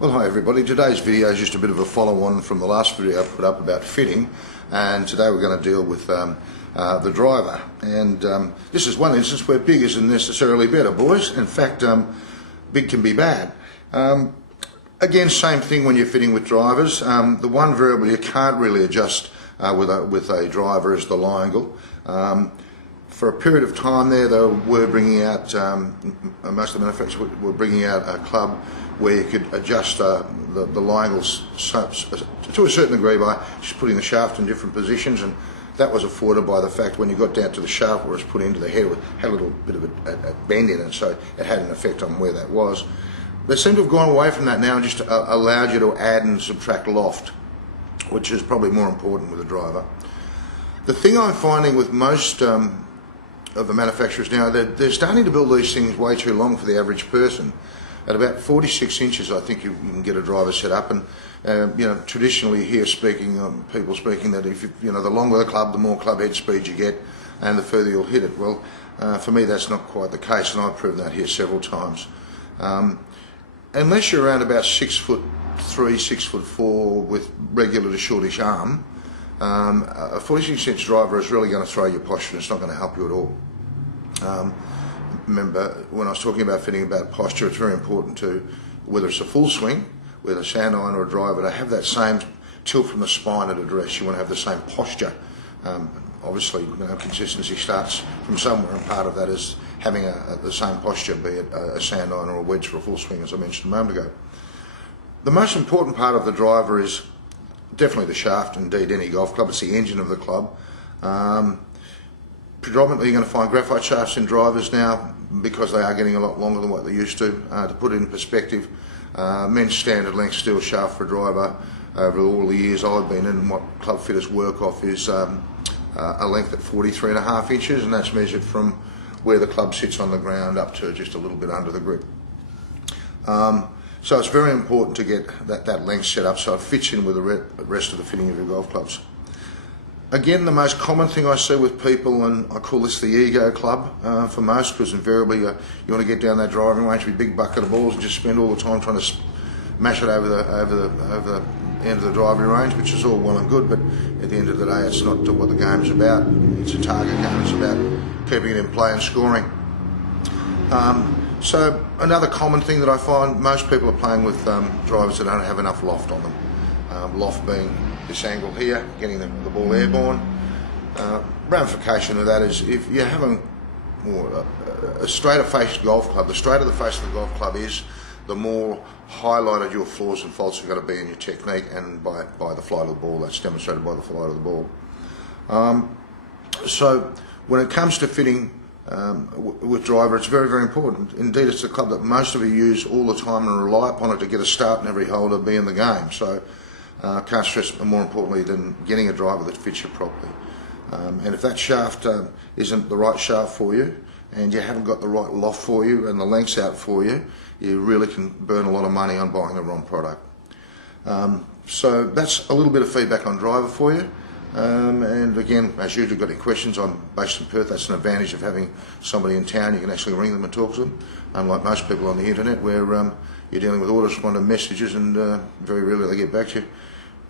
Well, hi everybody. Today's video is just a bit of a follow-on from the last video I put up about fitting, and today we're going to deal with the driver. And this is one instance where big isn't necessarily better, boys. In fact, big can be bad. Again, same thing when you're fitting with drivers. The one variable you can't really adjust with a driver is the lie angle. For a period of time there, they were bringing out, most of the manufacturers were bringing out a club where you could adjust the lie angles to a certain degree by just putting the shaft in different positions, and that was afforded by the fact when you got down to the shaft where it was put into the head, it had a little bit of a bend in it, so it had an effect on where that was. They seem to have gone away from that now and just allowed you to add and subtract loft, which is probably more important with a driver. The thing I'm finding with most of the manufacturers now, they're starting to build these things way too long for the average person. At about 46 inches, I think you can get a driver set up, and traditionally here people speaking that if the longer the club, the more club head speed you get, and the further you'll hit it. Well, for me that's not quite the case, and I've proven that here several times. Unless you're around about 6'3", 6'4" with regular to shortish arm, a 46-inch driver is really going to throw your posture, and it's not going to help you at all. Remember, when I was talking about fitting about posture, it's very important to, whether it's a full swing, with a sand iron or a driver, to have that same tilt from the spine at address. You want to have the same posture. Obviously, consistency starts from somewhere, and part of that is having the same posture, be it a sand iron or a wedge for a full swing, as I mentioned a moment ago. The most important part of the driver is definitely the shaft. Indeed, any golf club, it's the engine of the club. Predominantly you're going to find graphite shafts in drivers now because they are getting a lot longer than what they used to. To put it in perspective, men's standard length steel shaft for a driver over all the years I've been in, what club fitters work off is a length at 43.5 inches, and that's measured from where the club sits on the ground up to just a little bit under the grip. So it's very important to get that length set up so it fits in with the rest of the fitting of your golf clubs. Again, the most common thing I see with people, and I call this the ego club for most, because invariably you want to get down that driving range with a big bucket of balls and just spend all the time trying to mash it over the end of the driving range, which is all well and good, but at the end of the day it's not what the game's about. It's a target game, it's about keeping it in play and scoring. So another common thing that I find, most people are playing with drivers that don't have enough loft on them. Loft being this angle here, getting the ball airborne. Ramification of that is if you're having a straighter faced golf club, the straighter the face of the golf club is, the more highlighted your flaws and faults are going to be in your technique and by the flight of the ball. That's demonstrated by the flight of the ball. So when it comes to fitting with driver, it's very, very important. Indeed, it's the club that most of you use all the time and rely upon it to get a start in every hole to be in the game. So can't stress more importantly than getting a driver that fits you properly. And if that shaft isn't the right shaft for you, and you haven't got the right loft for you and the length's out for you, you really can burn a lot of money on buying the wrong product. So that's a little bit of feedback on driver for you. And again, as usual, if you've got any questions, I'm based in Perth. That's an advantage of having somebody in town. You can actually ring them and talk to them, unlike most people on the internet where you're dealing with autoresponder messages and very rarely they get back to you,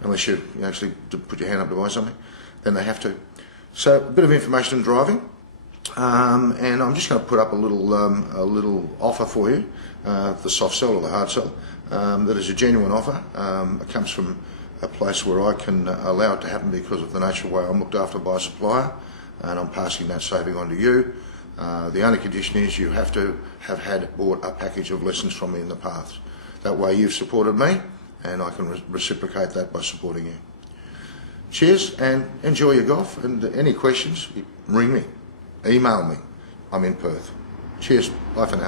unless you actually put your hand up to buy something, then they have to. So a bit of information on driving, and I'm just going to put up a little offer for you, the soft sell or the hard sell, that is a genuine offer. It comes from a place where I can allow it to happen because of the nature of the way I'm looked after by a supplier, and I'm passing that saving on to you. The only condition is you have to have bought a package of lessons from me in the past. That way you've supported me, and I can reciprocate that by supporting you. Cheers, and enjoy your golf, and any questions, ring me, email me. I'm in Perth. Cheers, bye for now.